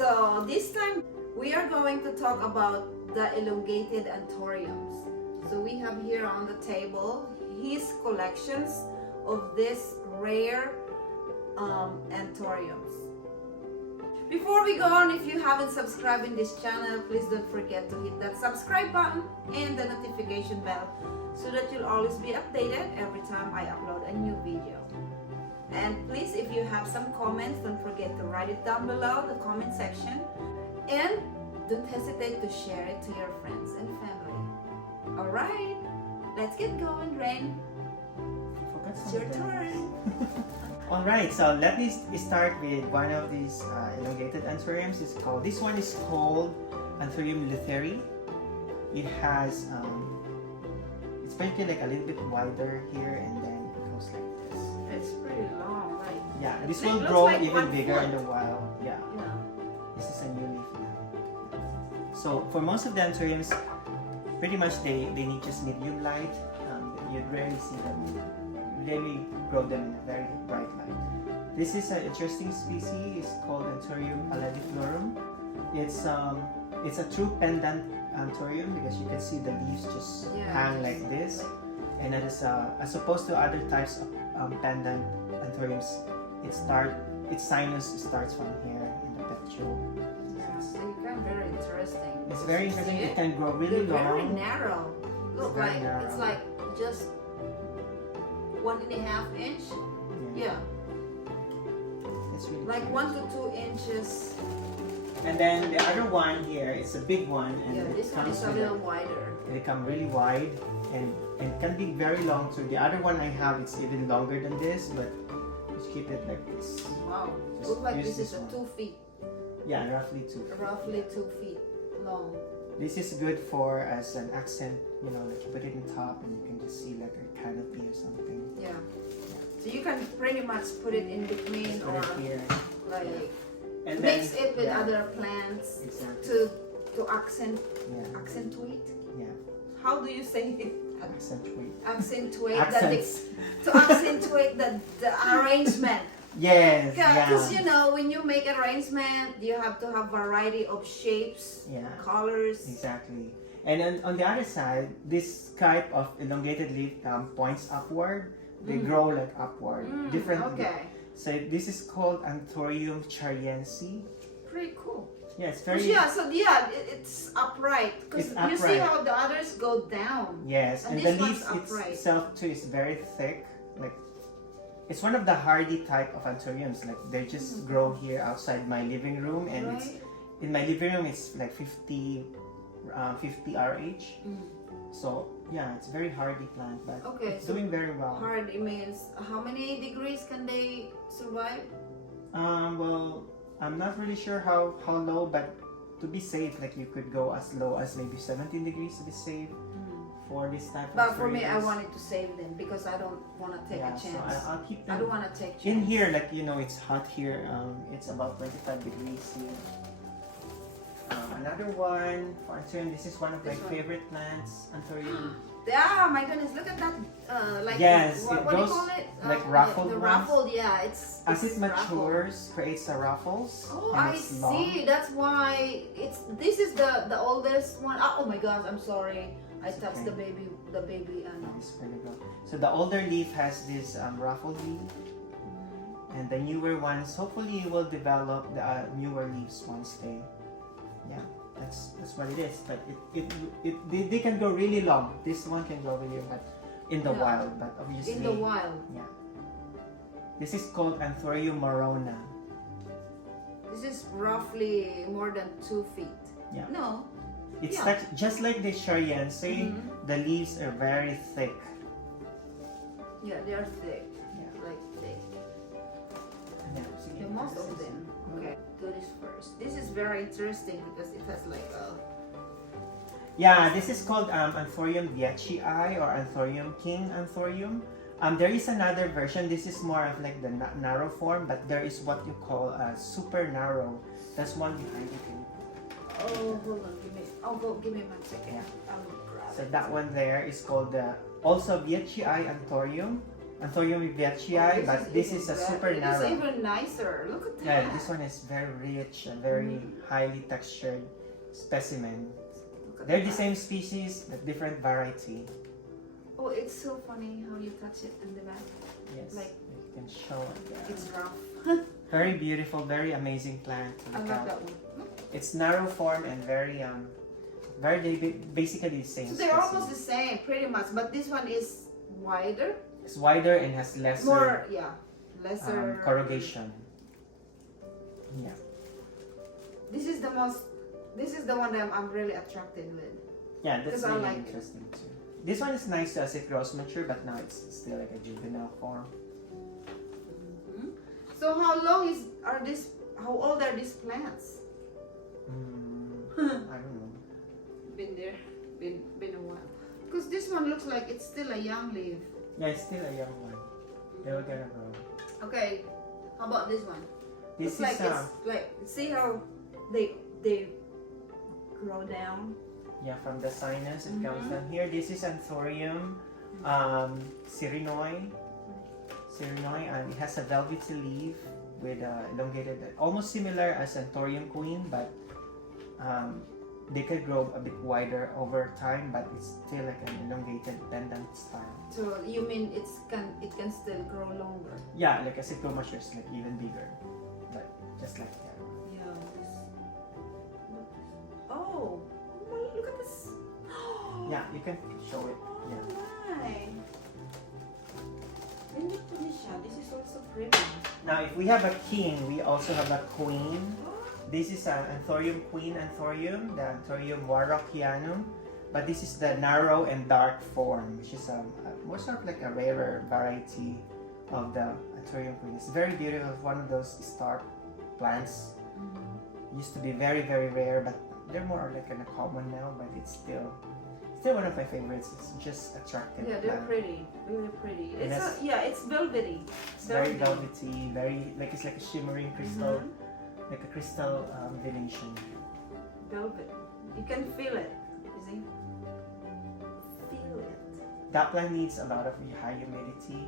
So this time we are going to talk about the elongated anthuriums. So we have here on the table his collections of this rare anthuriums. Before we go on, if you haven't subscribed in this channel, please don't forget to hit that subscribe button and the notification bell so that you'll always be updated every time I upload a new video. And please, if you have some comments, don't forget to write it down below the comment section, and don't hesitate to share it to your friends and family. Alright, let's get going, Rain. It's your turn. Alright, so let me start with one of these elongated anthuriums. This one is called Anthurium Lutheri. It has, it's basically like a little bit wider here, and then it goes like this. It's pretty long, right? Yeah, this will grow like even bigger in a while. Yeah. This is a new leaf now. So for most of the anthuriums, pretty much they just medium light. You'd rarely see them. You rarely grow them in a very bright light. This is an interesting species. It's called Anthurium Pendens. It's a true pendant anthurium because you can see the leaves just hang like this, and that is as opposed to other types of pendant anthuriums, its sinus starts from here in the petiole. So it's very interesting. It's very interesting. It can grow really long. Very narrow. Look like narrow. It's like just 1.5 inch. Yeah. It's really like cute. 1 to 2 inches. And then the other one here, it's a big one, and this one is a little wider. They come really wide and can be very long. So the other one I have, it's even longer than this, but just keep it like this. Wow, looks like this is a 2 feet. Yeah, roughly 2 feet. Roughly 2 feet long. This is good for as an accent, you know, like you put it on top and you can just see like a canopy or something. Yeah. So you can pretty much put it in between or like and mix it with other plants to accentuate. Yeah. How do you say it? Accentuate. To accentuate the arrangement. Yes. Because you know, when you make arrangement, you have to have variety of shapes, colors. Exactly. And then on the other side, this type of elongated leaf points upward. They grow like upward, differently. Okay. So this is called Anthurium Carchiensi. Pretty cool. Yeah, it's very. It's upright. Because you see how the others go down. Yes, and the leaves itself too is very thick. Like, it's one of the hardy type of anthuriums. Like they just grow here outside my living room, and it's in my living room. It's like 50 RH. So yeah, it's a very hardy plant, but it's doing very well. Hardy means how many degrees can they survive? Well, I'm not really sure how low, but to be safe, like you could go as low as maybe 17 degrees to be safe for this type of But for me, I wanted to save them because I don't want to take a chance. So I'll keep them. I don't want to take chance. In here, like you know, it's hot here. It's about 25 degrees here. Another one for anthurium. This is one of my favorite plants, anthurium. Yeah, my goodness, look at that. What do you call it? Like ruffled the ruffled, yeah. It's as it matures, creates the ruffles. Oh, I see. That's why this is the oldest one. Oh my gosh, I'm sorry. I touched the baby. So the older leaf has this ruffled leaf, and the newer ones, hopefully, will develop the newer leaves once they. Yeah, that's what it is. But they can go really long. This one can go really long in the wild, but obviously in the wild. Yeah. This is called Anthurium Morona. This is roughly more than 2 feet. Yeah. No. It's just like the Carchiensi, the leaves are very thick. Yeah, they are thick. Yeah. Like thick. Yeah, Most of them. Okay, do this first. This is very interesting because it has like a... Yeah, this is called Anthurium VEITCHii or Anthurium King Anthurium. There is another version. This is more of like the narrow form, but there is what you call a super narrow. That's one behind you. Oh, hold on, give me 1 second. Yeah. I'll grab So it. that one there is called also VEITCHii Anthurium. Anthurium VEITCHii, but this is a super narrow. It's even nicer. Look at that. Yeah, this one is very rich and very highly textured specimen. They're the same species, but different variety. Oh, it's so funny how you touch it in the back. Yes, Like, you can show it. it's rough. Very beautiful, very amazing plant. I love that one. It's narrow form and very basically the same. So they're almost the same, pretty much, but this one is wider. It's wider and has lesser. More, yeah, lesser corrugation. Yeah. This is the most. This is the one that I'm really attracted with. Yeah, that's I really like interesting too. This one is nice as it grows mature, but now it's still like a juvenile form. So how long are these? How old are these plants? I don't know. Been there, been a while. Because this one looks like it's still a young leaf. Yeah, it's still a young one. They're gonna grow. Okay, how about this one? This Looks is like it's like, see how they grow down. yeah, from the sinus it comes down here. This is Anthurium Cirinoi. And it has a velvety leaf with elongated, almost similar as Anthurium queen, but they could grow a bit wider over time, but it's still like an elongated pendant style. So you mean it can still grow longer? Yeah, like as it grows matures, like even bigger, but just like that. Yeah. Oh, look at this. Yeah, you can show it. Yeah. Right. This is also pretty. Now, if we have a king, we also have a queen. This is an Anthurium queen Anthurium, the Anthurium Warocqueanum. But this is the narrow and dark form, which is more sort of like a rarer variety of the Anthurium queen. It's very beautiful. One of those star plants. Used to be very, very rare, but they're more like kind of common now. But it's still one of my favorites. It's just attractive. Yeah, they're pretty, very pretty. It's velvety. It's very velvety, very like it's like a shimmering crystal, like a crystal venation. Velvet. You can feel it. You see? Feel it. That plant needs a lot of high humidity,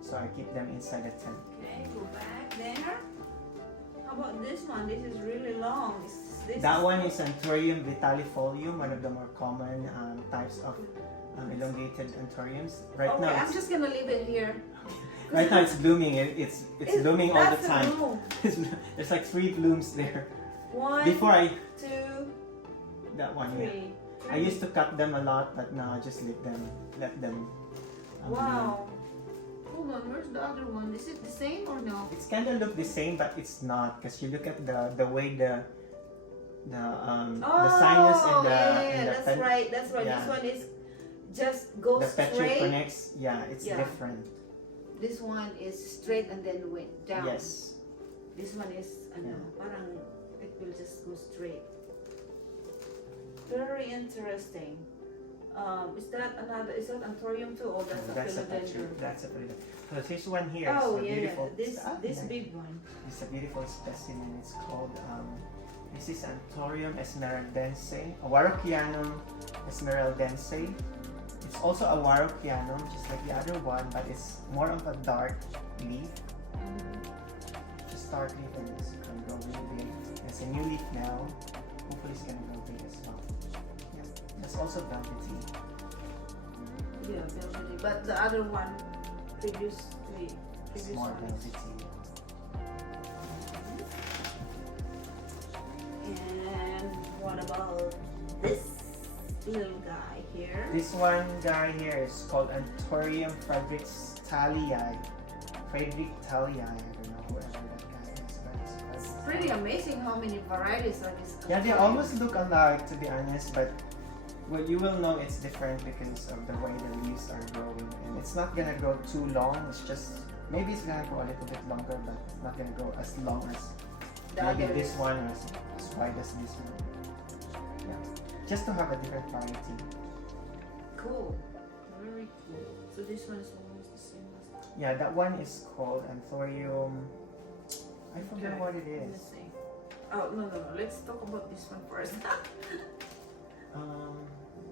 so I keep them inside the tent. Okay, go back there. How about this one? This is really long. That one is Anthurium Vittarifolium, one of the more common types of elongated Anthuriums. Right now, I'm just gonna leave it here. Right now it's blooming. It's blooming all the time. There's like 3 blooms there. 1, Before 2, that one, 3. yeah. I used to cut them a lot, but now I just let them. Wow. Hold on, where's the other one? Is it the same or no? It's kind of look the same, but it's not, because you look at the way the sinus and the that's right. Yeah. This one is just goes the petal straight. connects. Yeah, it's different. This one is straight and then went down. Yes. This one is parang it will just go straight. Very interesting. Is that Anthurium too, or that's a philodendron? That's a philodendron. So this one here is Oh a beautiful. This big one. It's a beautiful specimen. It's called this is Anthurium Esmeraldense, a Warocqueanum Esmeraldense. It's also a Warocqueanum, just like the other one, but it's more of a dark leaf. Just dark leaf, and it's gonna grow really big. It's a new leaf now. Hopefully, it's gonna grow big as well. Yeah, that's also velvety. Yeah, velvety. But the other one, previous More one. velvety. And what about this little guy here? This one guy here is called Anthurium Fredericktalii. I don't know whoever that guy is, but it's pretty amazing how many varieties are this. Yeah, they almost look alike, to be honest, but well, you will know it's different because of the way the leaves are growing. And it's not gonna grow too long, it's just, maybe it's gonna grow a little bit longer, but it's not gonna grow as long as maybe this one or as wide as this one. Yeah, just to have a different variety. Cool, very cool. So this one is almost the same as. Yeah, that one is called Anthurium. I forget what it Let me is. see. Oh no. Let's talk about this one first.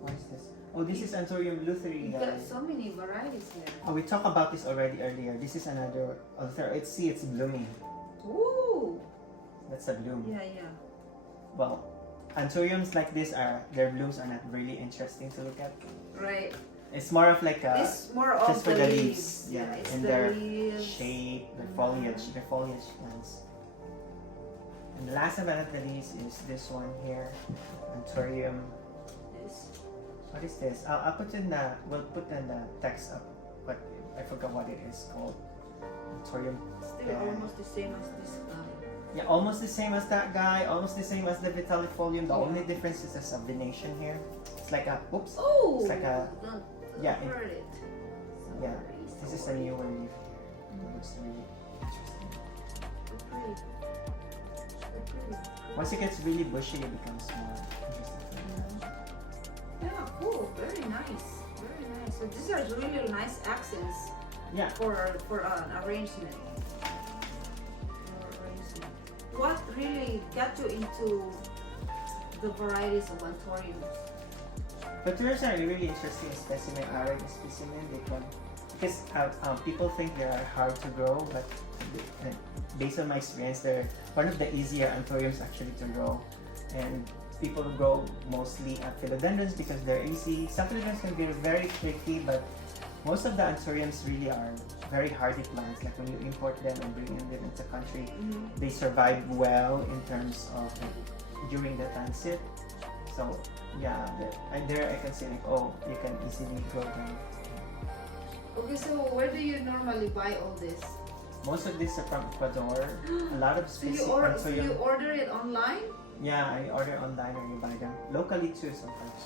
What is this? Oh, this is Anthurium Lutheri, You got guys. so many varieties here. Oh, we talked about this already earlier. This is another Lutheri. See, it's blooming. Ooh. That's a bloom. Yeah. Well, Anthuriums like this their blooms are not really interesting to look at. Right. It's more of like a This more of just for the leaves. Yeah, it's and the their leaves. shape, their foliage plants. And last but not the least is this one here, Anthurium. This. What is this? I'll put in the. We'll put in the text up, but I forgot what it is called. Anthurium. Still almost the same as this guy. Yeah, almost the same as that guy. Almost the same as the Vittarifolium. The only difference is there's a venation here. It's like a. Oops. Oh. It's like a. Don't Yeah, hurt it. Yeah. Sorry, This is a sorry. newer leaf. It looks really interesting. So pretty. So pretty. Once it gets really bushy, it becomes more interesting. Yeah, cool. Very nice. Very nice. So these are really nice accents Yeah. for an arrangement. What really got you into the varieties of Anthuriums? Anthuriums are really interesting specimen, rare specimen because people think they are hard to grow, but based on my experience, they're one of the easier Anthuriums actually to grow. And people grow mostly at philodendrons because they're easy. Some philodendrons can be very tricky, but most of the Anthuriums really are very hardy plants. Like when you import them and bring them into the country, they survive well in terms of during the transit. So yeah, there I can say like, oh, you can easily grow them. Okay, so where do you normally buy all this? Most of these are from Ecuador. A lot of So you species. order it online? Yeah, I order online or you buy them locally too sometimes.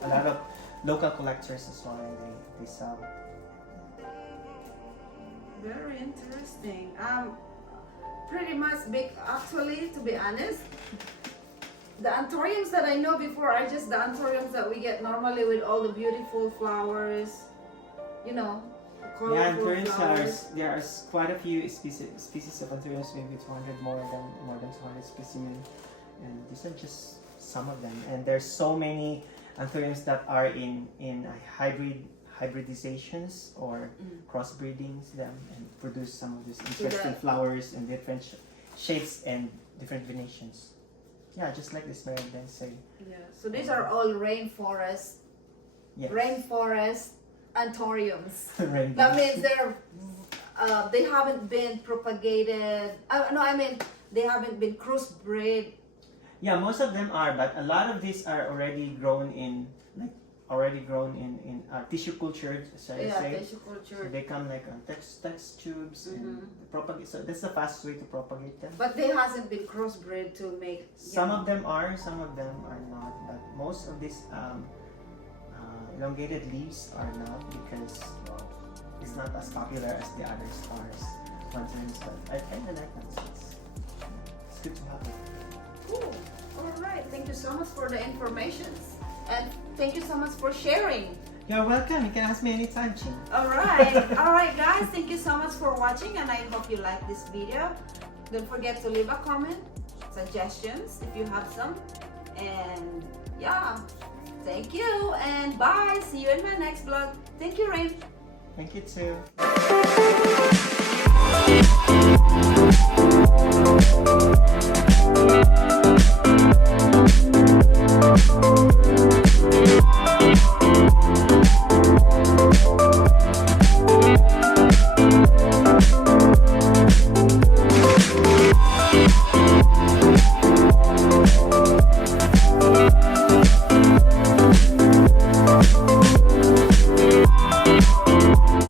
Yeah. A lot of local collectors as well, they sell. Very interesting. Pretty much big. Actually, to be honest, the Anthuriums that I know before are just the Anthuriums that we get normally with all the beautiful flowers. You know, colorful Yeah, Anthuriums flowers. there are quite a few species of Anthuriums, maybe 200 more than 200 specimens, and these are just some of them. And there's so many Anthuriums that are in hybridizations or crossbreedings them and produce some of these interesting flowers in different shapes and different venations. Yeah, just like the Esmeraldense. Yeah. So these are all rainforest. Yes. Rainforest Anthuriums. Rainbow. That means they haven't been propagated. No, I mean they haven't been crossbred. Yeah, most of them are, but a lot of these are already grown in tissue cultured, shall I say? Tissue So culture. they come like on test tubes and propagate. So that's the fastest way to propagate them. But they hasn't been crossbred to make. Some of them are, some of them are not. But most of these elongated leaves are not because well, it's not as popular as the other stars. But I kind of like them. So it's good to have it. Cool. All right. Thank you so much for the information, and thank you so much for sharing. You're welcome. You can ask me anytime, Chin. All right. All right, guys. Thank you so much for watching, and I hope you like this video. Don't forget to leave a comment, suggestions if you have some, and yeah. Thank you and bye. See you in my next vlog. Thank you, Rain. Thank you too.